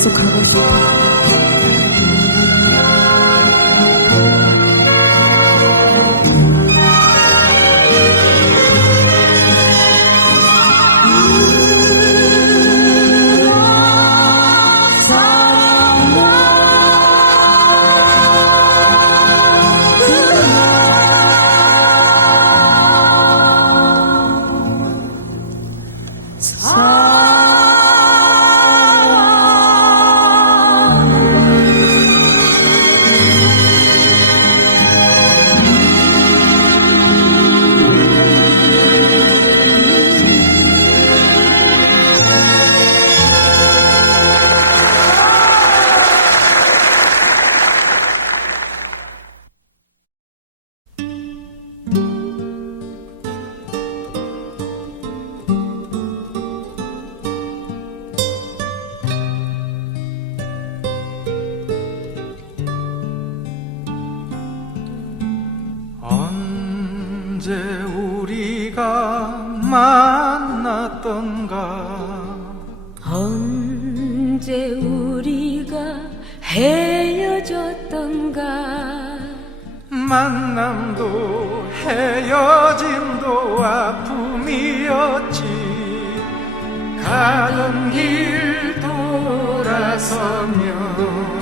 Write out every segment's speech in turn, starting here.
そこ 언제 우리가 만났던가 언제 우리가 헤어졌던가 만남도 헤어짐도 아픔이었지 가던 길 돌아서면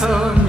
corazón